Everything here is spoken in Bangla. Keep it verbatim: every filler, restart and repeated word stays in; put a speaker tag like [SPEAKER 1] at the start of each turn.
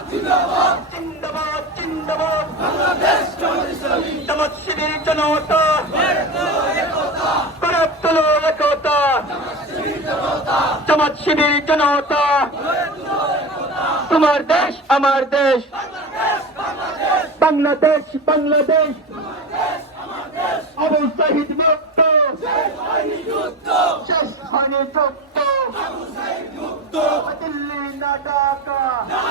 [SPEAKER 1] জিন্দাবাদ জিন্দাবাদ জামাত শিবির জনতা করে তোলো একতা জামাত শিবির জনতা তোমার দেশ আমার দেশ বাংলাদেশ বাংলাদেশ আবু সাহিদ মুক্ত শেষ হয়নি যুদ্ধ দিল্লি না ঢাকা